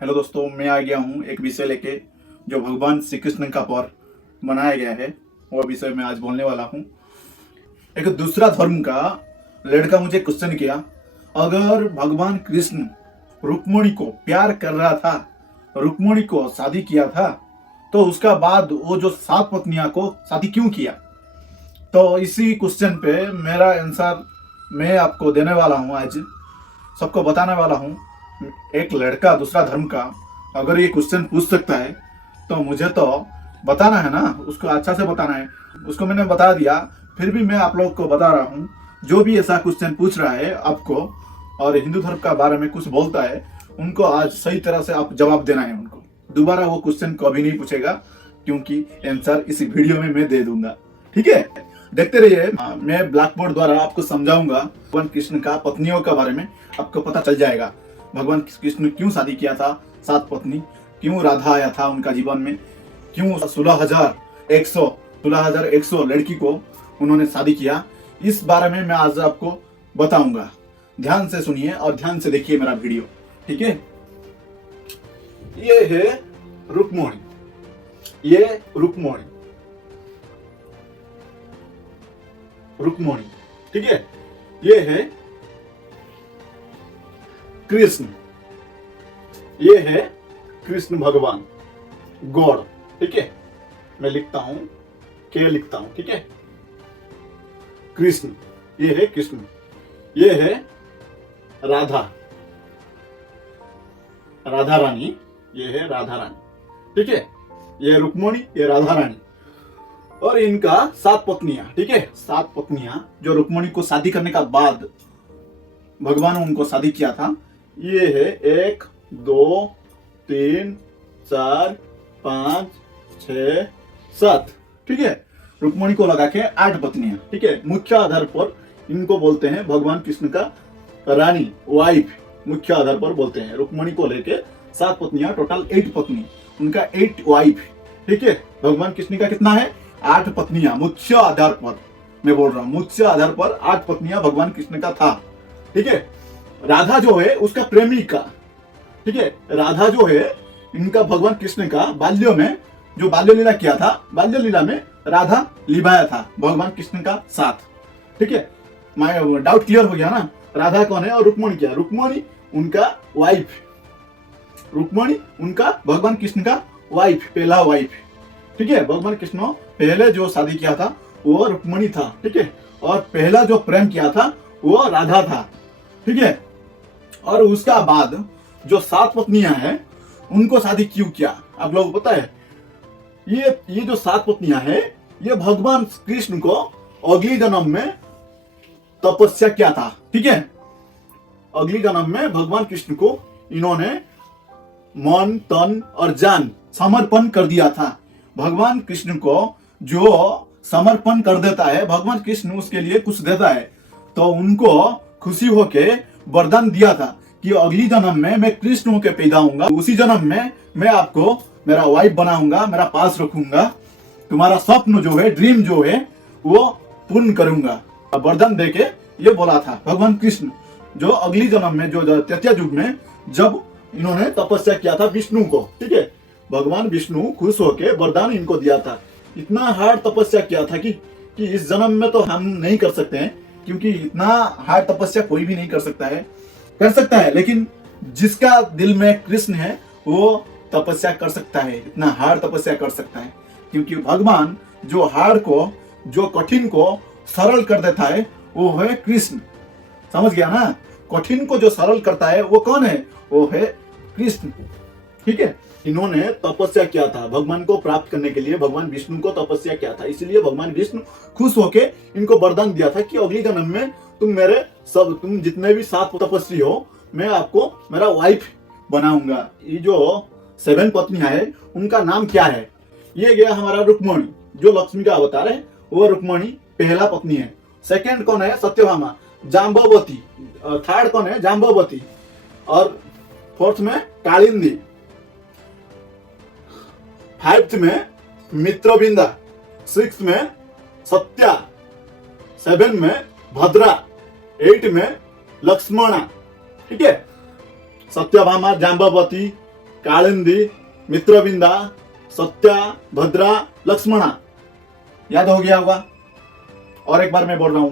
Hello दोस्तों, मैं आ गया हूँ एक विषय लेके जो भगवान श्री कृष्ण का पर बनाया गया है। वो विषय मैं आज बोलने वाला हूँ। एक दूसरा धर्म का लड़का मुझे क्वेश्चन किया, अगर भगवान कृष्ण रुक्मिणी को प्यार कर रहा था, रुक्मिणी को शादी किया था, तो उसका बाद वो जो 7 पत्नियां को शादी क्यों किया। तो इसी क्वेश्चन पे मेरा आंसर मैं आपको देने वाला हूँ, आज सबको बताने वाला हूँ। एक लड़का दूसरा धर्म का अगर ये क्वेश्चन पूछ सकता है तो मुझे तो बताना है ना, उसको अच्छा से बताना है। उसको मैंने बता दिया, फिर भी मैं आप लोग को बता रहा हूँ। जो भी ऐसा क्वेश्चन पूछ रहा है आपको और हिंदू धर्म का बारे में कुछ बोलता है, उनको आज सही तरह से आप जवाब देना है। उनको दोबारा वो क्वेश्चन कभी नहीं पूछेगा, क्योंकि आंसर इसी वीडियो में मैं दे दूंगा। ठीक है, देखते रहिए। मैं ब्लैक बोर्ड द्वारा आपको समझाऊंगा भगवान कृष्ण का पत्नियों के बारे में, आपको पता चल जाएगा भगवान कृष्ण ने क्यों शादी किया था 7 पत्नी, क्यों राधा आया था उनका जीवन में, क्यों 16,100 लड़की को उन्होंने शादी किया। इस बारे में मैं आज आपको बताऊंगा। ध्यान से सुनिए और ध्यान से देखिए मेरा वीडियो, ठीक है। ये है रुक्मिणी, ये रुक्मिणी, ठीक है। ये है कृष्ण, ये है कृष्ण भगवान गॉड, ठीक है। मैं लिखता हूं, के लिखता हूं, ठीक है। कृष्ण, ये है कृष्ण, ये है राधा, राधा रानी, ये है राधा रानी, ठीक है। ये रुक्मिणी, ये राधा रानी, और इनका 7 पत्नियां, ठीक है। 7 पत्नियां जो रुक्मिणी को शादी करने का बाद भगवान ने उनको शादी किया था। ये है 1 2 3 4 5 6 7, ठीक है। रुक्मिणी को लगा के 8 पत्नियां, ठीक है। मुख्य आधार पर इनको बोलते हैं भगवान कृष्ण का रानी, वाइफ, मुख्य आधार पर बोलते हैं। रुक्मिणी को लेके 7 पत्नियां, टोटल 8 पत्नी, उनका 8 वाइफ, ठीक है। भगवान कृष्ण का कितना है? 8 पत्नियां। मुख्य आधार पर मैं बोल रहा हूं, मुख्य आधार पर 8 पत्नियां भगवान कृष्ण का था, ठीक है। राधा जो है उसका प्रेमिका, ठीक है। राधा जो है इनका भगवान कृष्ण का बाल्य में जो बाल्य लीला किया था, बाल्य लीला में राधा लिभाया था भगवान कृष्ण का साथ, ठीक है। मैं डाउट क्लियर हो गया ना। राधा कौन है और रुक्मिणी क्या? रुक्मिणी उनका वाइफ, रुक्मिणी उनका भगवान कृष्ण का वाइफ, पहला वाइफ, ठीक है। भगवान कृष्ण पहले जो शादी किया था वो रुक्मिणी था, ठीक है। और पहला जो प्रेम किया था वो राधा था, ठीक है। और उसका बाद जो 7 पत्नियां हैं उनको शादी क्यों किया आप लोगों को पता है? ये जो 7 पत्नियां हैं, ये भगवान कृष्ण को अगली जन्म में तपस्या किया था, ठीक है। अगली जन्म में भगवान कृष्ण को इन्होंने मन, तन और जान समर्पण कर दिया था। भगवान कृष्ण को जो समर्पण कर देता है, भगवान कृष्ण उसके लिए कुछ देता है, तो उनको खुशी होके वरदान दिया था कि अगली जन्म में मैं कृष्ण होके पैदा होऊंगा, उसी जन्म में मैं आपको मेरा वाइफ बनाऊंगा, मेरा पास रखूंगा, तुम्हारा स्वप्न जो है, ड्रीम जो है, वो पूर्ण करूंगा। वरदान देके ये बोला था भगवान कृष्ण, जो अगली जन्म में, जो तृतीय युग में जब इन्होंने तपस्या किया था विष्णु को, ठीक है। भगवान विष्णु खुश होके वरदान इनको दिया था। इतना हार्ड तपस्या किया था कि इस जन्म में तो हम नहीं कर सकते हैं, क्योंकि इतना हार्ड तपस्या कोई भी नहीं कर सकता है, लेकिन जिसका दिल में कृष्ण है वो तपस्या कर सकता है, इतना हार्ड तपस्या कर सकता है। क्योंकि भगवान जो हार्ड को, जो कठिन को सरल कर देता है वो है कृष्ण, समझ गया ना। कठिन को जो सरल करता है वो कौन है? वो है कृष्ण, ठीक है। इन्होंने तपस्या किया था भगवान को प्राप्त करने के लिए, भगवान विष्णु को तपस्या किया था, इसलिए भगवान विष्णु खुश होके इनको वरदान दिया था कि अगली जन्म में तुम जितने भी 7 तपस्वी हो, मैं आपको मेरा वाइफ बनाऊंगा। ये जो 7 पत्नियां है उनका नाम क्या है? ये गया हमारा रुक्मिणी, जो लक्ष्मी का अवतार है, वो रुक्मिणी पहला पत्नी है। सेकंड कौन है? सत्यभामा, जाम्बवती। थर्ड कौन है? जाम्बवती। और फोर्थ में कालिंदी, 5th में मित्रविंदा, 6th में सत्या, 7 में भद्रा, 8 में लक्ष्मणा, ठीक है। सत्यभामा, जाम्बवती, कालिंदी, मित्रविंदा, सत्या, भद्रा, लक्ष्मणा। याद हो गया होगा। और एक बार मैं बोल रहा हूं,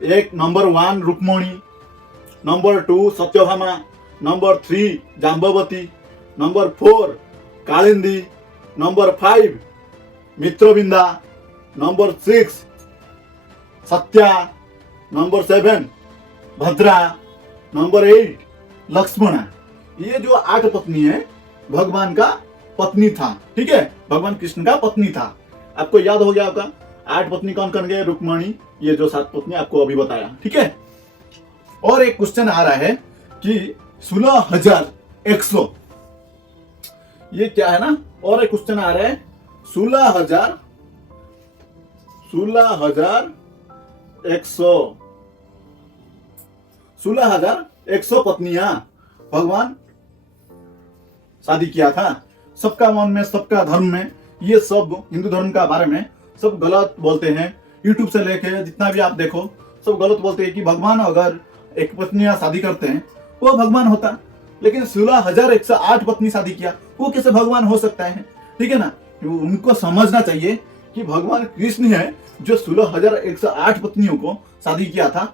एक number 1 Rukmini, number 2 Satyabhama, number 3 Jambavati, number 4 Kalindi, number 5 Mitravinda, number 6 Satya, number 7 Bhadra, number 8 Lakshmana. ये जो 8 पत्नी है भगवान का पत्नी था, ठीक है, भगवान कृष्ण का पत्नी था। आपको याद हो गया आपका 8 पत्नी कौन कौन गए, रुक्मणी, ये जो 7 पत्नी आपको अभी बताया, ठीक है। और एक क्वेश्चन आ रहा है कि 16,100, ये क्या है ना। और एक क्वेश्चन आ रहा है 16,100 16,100 पत्नियां भगवान शादी किया था। सबका मन में, सबका धर्म में, ये सब हिंदू धर्म का बारे में सब गलत बोलते हैं। यूट्यूब से लेके जितना भी आप देखो सब गलत बोलते हैं कि भगवान अगर एक पत्नियां शादी करते हैं वो भगवान होता, लेकिन 16,108 पत्नी शादी किया, वो कैसे भगवान हो सकता है, ठीक है ना। उनको समझना चाहिए कि भगवान कृष्ण है जो 16,108 पत्नियों को शादी किया था।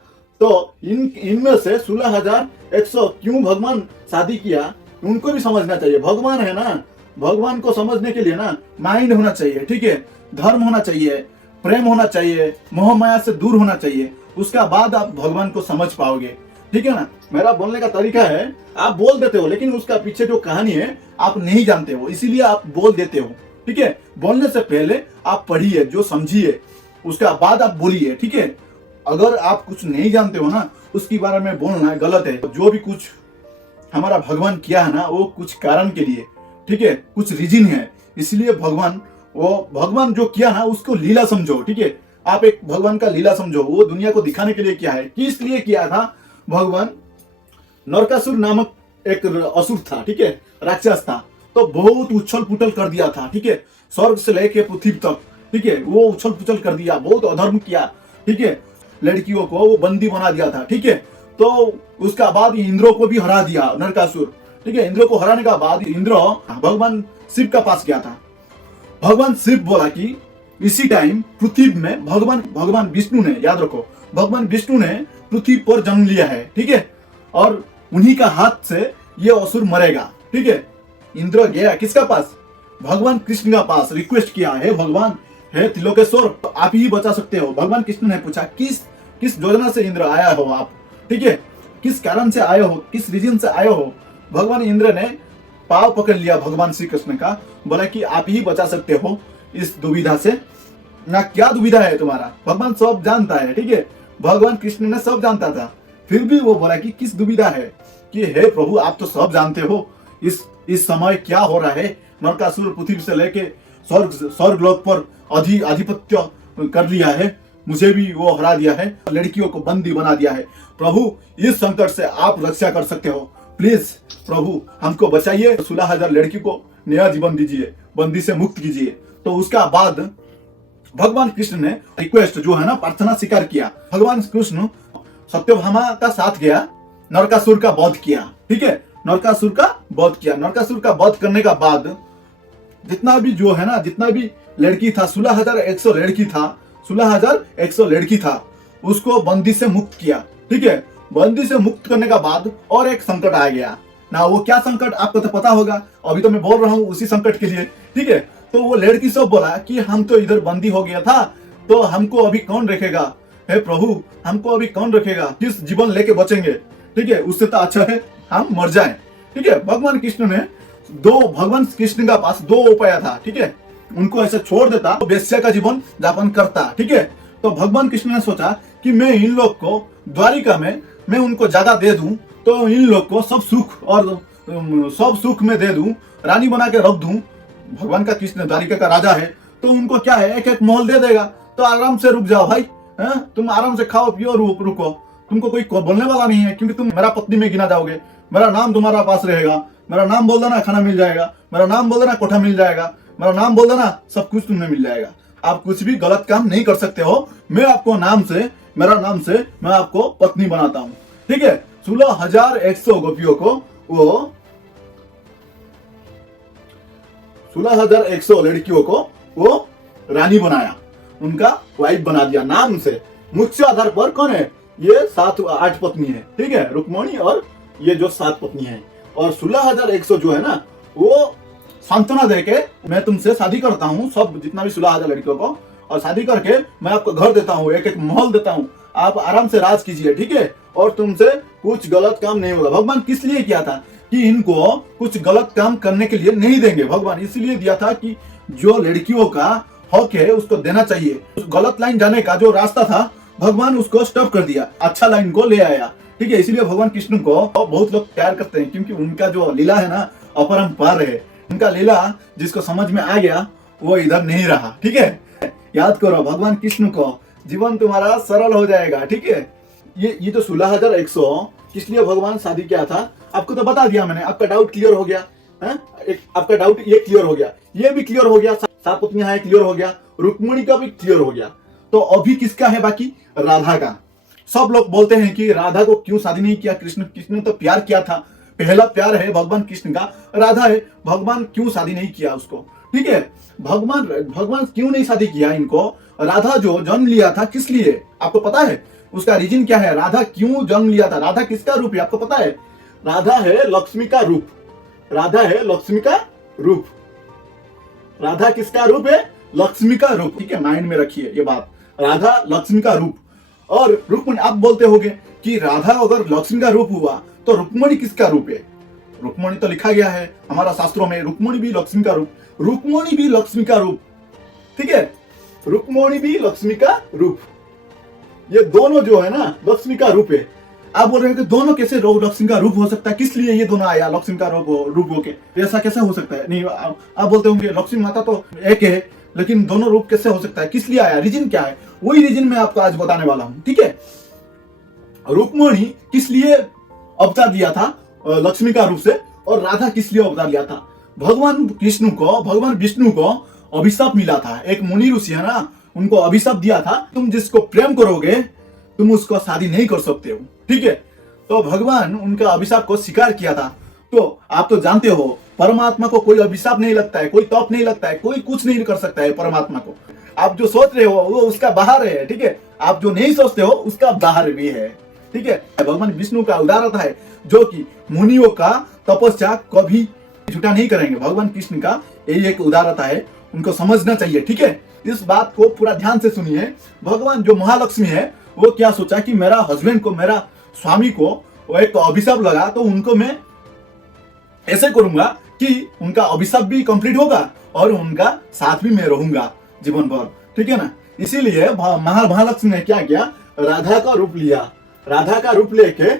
तो इनमें से 16,100 क्यों भगवान शादी किया, उनको भी समझना चाहिए। भगवान है ना, भगवान को समझने के लिए ना माइंड होना चाहिए, ठीक है, धर्म होना चाहिए, प्रेम होना चाहिए, मोह माया से दूर होना चाहिए, उसका बाद आप भगवान को समझ पाओगे, ठीक है ना। मेरा बोलने का तरीका है, आप बोल देते हो लेकिन उसका पीछे जो कहानी है आप नहीं जानते हो, इसीलिए आप बोल देते हो, ठीक है। बोलने से पहले आप पढ़िए, जो समझिए, उसका बाद आप बोलिए, ठीक है। अगर आप कुछ नहीं जानते हो ना, उसके बारे में बोलना गलत है। जो भी कुछ हमारा भगवान किया है ना, वो कुछ कारण के लिए, ठीक है, कुछ रीजन है, इसलिए भगवान जो किया ना उसको लीला समझो, ठीक है। आप एक भगवान का लीला समझो, वो दुनिया को दिखाने के लिए किया है। किस लिए किया था भगवान? नरकासुर नामक एक असुर था, ठीक है, राक्षस था, तो बहुत उछल पुछल कर दिया था, ठीक है, स्वर्ग से लेके पृथ्वी तक, ठीक है, वो उछल पुछल कर दिया, बहुत अधर्म किया, ठीक है, लड़कियों को वो बंदी बना दिया था, ठीक है। तो उसका बाद इंद्र को भी हरा दिया नरकासुर, ठीक है। इंद्र को हराने का बाद इंद्र भगवान शिव का पास गया था। भगवान शिव बोला कि इसी टाइम पृथ्वी में भगवान विष्णु ने, याद रखो, भगवान विष्णु ने पृथ्वी पर जन्म लिया है, ठीक है, और उन्हीं का हाथ से ये असुर मरेगा, ठीक है। इंद्र गया किसका पास? भगवान कृष्ण का पास, रिक्वेस्ट किया है, भगवान है त्रिलोकेश्वर, तो आप ही बचा सकते हो। भगवान कृष्ण ने पूछा किस योजना से इंद्र आया हो आप, ठीक है, किस कारण से आए हो, किस रीजन से आए हो। भगवान इंद्र ने पाव पकड़ लिया भगवान श्री कृष्ण का, बोला कि आप ही बचा सकते हो इस दुविधा से ना। क्या दुविधा है तुम्हारा? भगवान सब जानता है, ठीक है, भगवान कृष्ण ने सब जानता था, फिर भी वो बोला कि किस दुविधा है, कि हे प्रभु आप तो सब जानते हो इस समय क्या हो रहा है। नरकासुर पृथ्वी से लेके स्वर्ग लोक पर आधिपत्य कर लिया है, मुझे भी वो हरा दिया है, लड़कियों को बंदी बना दिया है। प्रभु इस संकट से आप रक्षा कर सकते हो, प्लीज प्रभु हमको बचाइए, 16,000 लड़की को नया जीवन दीजिए, बंदी से मुक्त कीजिए। तो उसका बाद भगवान कृष्ण ने रिक्वेस्ट जो है ना, प्रार्थना स्वीकार किया। भगवान कृष्ण सत्यभामा का साथ गया, नरकासुर का वध किया, ठीक है, नरकासुर का वध किया। नरकासुर का वध करने का बाद जितना भी जो है ना, जितना भी लड़की था, 16,100 लड़की था, 16,100 लड़की था, उसको बंदी से मुक्त किया, ठीक है। बंदी से मुक्त करने का बाद और एक संकट आ गया ना, वो क्या संकट आपको तो पता होगा, अभी तो मैं बोल रहा हूँ उसी संकट के लिए, ठीक है। तो वो लड़की सब बोला कि हम तो इधर बंदी हो गया था, तो हमको अभी कौन रखेगा, हे प्रभु हमको अभी कौन रखेगा, किस जीवन लेके बचेंगे, ठीक है, उससे तो अच्छा है हम मर जाएं, ठीक है। भगवान कृष्ण का पास 2 उपाय था, ठीक है, उनको ऐसे छोड़ देता तो वेश्या का जीवन यापन करता, ठीक है। तो भगवान कृष्ण ने सोचा कि मैं इन लोग को द्वारिका में मैं उनको जगह दे दूं, तो इन लोग को सब सुख में दे दूं, रानी बना के रख दूं। भगवान का कृष्ण द्वारिका का राजा है, तो उनको क्या है, एक महल दे देगा, तो आराम से रुक जाओ भाई, तुम आराम से खाओ पियो रुको, तुमको कोई बोलने वाला नहीं है, क्योंकि तुम मेरा पत्नी में गिना जाओगे, मेरा नाम तुम्हारा पास रहेगा, मेरा नाम बोल देना खाना मिल जाएगा, मेरा नाम बोल देना कोठा मिल जाएगा, मेरा नाम बोल देना सब कुछ तुम्हें मिल जाएगा। आप कुछ भी गलत काम नहीं कर सकते हो, मेरा नाम से मैं आपको पत्नी बनाता हूँ, ठीक है। 16,100 गोपियों को वो 16,100 लड़कियों को वो रानी बनाया, उनका वाइफ बना दिया नाम से। मुख्य आधार पर कौन है? ये 7-8 पत्नी है, ठीक है, रुक्मणी और ये जो 7 पत्नी है। और 16,100 जो है ना, वो सांत्वना देके मैं तुमसे शादी करता हूँ, सब जितना भी 16,000 लड़कियों को, और शादी करके मैं आपको घर देता हूँ, एक एक महल देता हूँ, आप आराम से राज कीजिए, ठीक है, और तुमसे कुछ गलत काम नहीं होगा। भगवान किस लिए किया था? कि इनको कुछ गलत काम करने के लिए नहीं देंगे। भगवान इसलिए दिया था कि जो लड़कियों का हक है उसको देना चाहिए। उस गलत लाइन जाने का जो रास्ता था, भगवान उसको स्टॉप कर दिया, अच्छा लाइन को ले आया, ठीक है। इसलिए भगवान कृष्ण को बहुत लोग प्यार करते हैं, क्योंकि उनका जो लीला है ना, अपरंपार है। उनका लीला जिसको समझ में आ गया वो इधर नहीं रहा, ठीक है। याद करो भगवान कृष्ण को, जीवन तुम्हारा सरल हो जाएगा, ठीक है। ये तो 16,100 किस लिए भगवान शादी किया था आपको तो बता दिया मैंने। आपका डाउट क्लियर हो गया है? आपका डाउट ये क्लियर हो गया, ये भी क्लियर हो गया, 7 पत्नियां हैं क्लियर हो गया, रुक्मणी का भी क्लियर हो गया। तो अभी किसका है बाकी? राधा का। सब लोग बोलते हैं कि राधा को क्यों शादी नहीं किया कृष्ण? कृष्ण ने तो प्यार किया था, पहला प्यार है भगवान कृष्ण का राधा है, भगवान क्यों शादी नहीं किया उसको? ठीक है, भगवान क्यों नहीं शादी किया इनको? राधा जो जन्म लिया था किस लिए आपको पता है? उसका रीजन क्या है? राधा क्यों जन्म लिया था? राधा किसका रूप है आपको पता है? राधा है लक्ष्मी का रूप, राधा है लक्ष्मी का रूप। राधा किसका रूप है? लक्ष्मी का रूप, ठीक है, माइंड में रखिए ये बात, राधा लक्ष्मी का रूप। और रुक्मणी, आप बोलते होंगे कि राधा अगर लक्ष्मी का रूप हुआ तो रुक्मणी किसका रूप है? रुक्मणी तो लिखा गया है हमारा शास्त्रों में, रुक्मणी भी लक्ष्मी का रूप, रुक्मणी भी लक्ष्मी का रूप, ठीक है, रुक्मणी भी लक्ष्मी का रूप। ये दोनों जो है ना लक्ष्मी का रूप है। आप बोल रहे हो कि दोनों कैसे लक्ष्मी का रूप हो सकता है? किस लिए ये दोनों आया लक्ष्मी का रूप होके? ऐसा कैसे हो सकता है? नहीं, आप बोलते होंगे लक्ष्मी माता तो एक है, लेकिन दोनों रूप कैसे हो सकता है? किस लिए आया? रीजन क्या है? वही रीजन मैं आपको आज बताने वाला हूं, ठीक है। रुक्मणी किस लिए अवतार लिया था लक्ष्मी का रूप से, और राधा किस लिए अवतार लिया था? भगवान विष्णु को अभिशाप मिला था। एक मुनि ऋषि है ना, उनको अभिशाप दिया था, तुम जिसको प्रेम करोगे तुम उसको शादी नहीं कर सकते हो, ठीक है। तो भगवान उनका अभिशाप को स्वीकार किया था। तो आप तो जानते हो परमात्मा को कोई अभिशाप नहीं लगता है, कोई तप नहीं लगता है, कोई कुछ नहीं कर सकता है परमात्मा को। आप जो सोच रहे हो वो उसका बाहर है, ठीक है, आप जो नहीं सोचते हो उसका बाहर भी है, ठीक है। भगवान विष्णु का उदाहरण है जो कि मुनियों का तपस्या कभी झूठा नहीं करेंगे। भगवान कृष्ण का यही एक उदाहरण है, उनको समझना चाहिए, ठीक है। इस बात को पूरा ध्यान से सुनिए। भगवान जो महालक्ष्मी है वो क्या सोचा कि मेरा हस्बैंड को, मेरा स्वामी को वो एक अभिशाप लगा, तो उनको मैं ऐसे करूंगा कि उनका अभिशाप भी कंप्लीट होगा और उनका साथ भी मैं रहूंगा जीवन भर, ठीक है ना। इसीलिए महालक्ष्मी ने क्या किया? राधा का रूप लिया। राधा का रूप लेके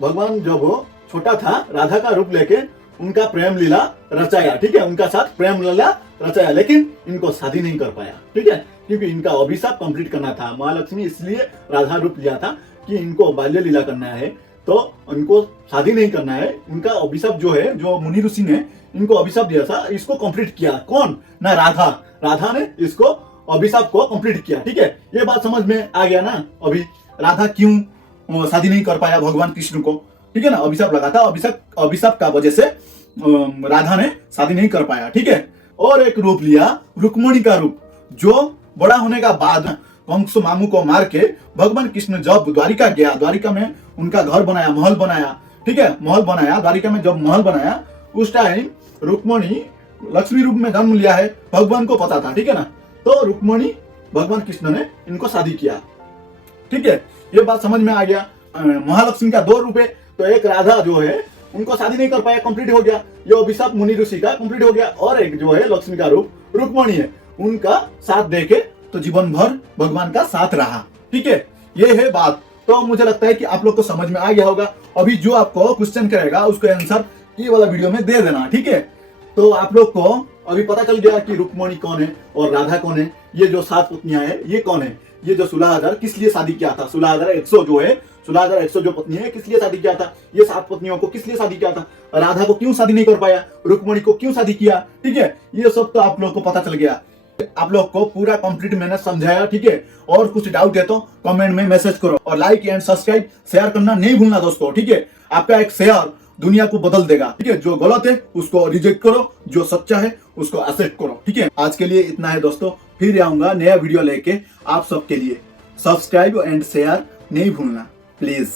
भगवान जब छोटा था, राधा का रूप लेके उनका प्रेम लीला रचाया, ठीक है, उनका साथ प्रेम लीला रचाया, लेकिन इनको शादी नहीं कर पाया, ठीक है, क्योंकि इनका अभिशाप कंप्लीट करना था। महालक्ष्मी इसलिए राधा रूप लिया था कि इनको बाल्य लीला करना है, तो इनको शादी नहीं करना है। उनका अभिशाप जो है, जो मुनि ऋषि ने इनको अभिशाप दिया था, इसको कंप्लीट किया कौन? ना राधा ने इसको अभिशाप को कंप्लीट किया, ठीक है। ये बात समझ में आ गया ना? अभी राधा क्यों शादी नहीं कर पाया भगवान कृष्ण को, ठीक है ना, अभिशाप लगा था, अभिशाप का वजह से राधा ने शादी नहीं कर पाया, ठीक है। और एक रूप लिया रुक्मणी का रूप, जो बड़ा होने का बाद कंस मामू को मार के भगवान कृष्ण जब द्वारिका गया, द्वारिका में उनका घर बनाया, महल बनाया, ठीक है, महल बनाया, द्वारिका में जब महल बनाया उस टाइम रुक्मणी लक्ष्मी रूप में जन्म लिया है, भगवान को पता था, ठीक है ना। तो रुक्मणी भगवान कृष्ण ने इनको शादी किया, ठीक है। ये बात समझ में आ गया। महालक्ष्मी का 2 रूप है, तो एक राधा जो है उनको शादी नहीं कर पाया, कंप्लीट हो गया, ये अभिशाप मुनि ऋषि का कंप्लीट हो गया। और एक जो है लक्ष्मी का रूप रुक्मणी है, उनका साथ देके तो जीवन भर भगवान का साथ रहा, ठीक है। ये है बात। तो मुझे लगता है कि आप लोग को समझ में आ गया होगा। अभी जो आपको क्वेश्चन करेगा उसको आंसर ये वाला वीडियो में दे देना, ठीक है। तो आप लोग को अभी पता चल गया कि रुक्मणी कौन है और राधा कौन है। ये जो 7 पत्नियां है ये कौन है? ये जो 16,000 किस लिए शादी किया था? 16,100 जो है, 16,100 जो पत्नी है किस लिए शादी किया था? ये 7 पत्नियों को किस लिए शादी किया था? राधा को क्यों शादी नहीं कर पाया? रुक्मणी को क्यों शादी किया? ठीक है, ये सब तो आप लोग को पता चल गया। आप लोग को पूरा कंप्लीट मैंने समझाया, ठीक है। और कुछ डाउट है तो कमेंट में मैसेज करो और लाइक एंड सब्सक्राइब शेयर करना नहीं भूलना दोस्तों, ठीक है। आपका एक शेयर दुनिया को बदल देगा। ठीक है, जो गलत है उसको रिजेक्ट करो, जो सच्चा है उसको एक्सेप्ट करो। ठीक है, आज के लिए इतना है दोस्तों, फिर आऊंगा नया वीडियो लेके आप सबके लिए। सब्सक्राइब एंड शेयर नहीं भूलना प्लीज।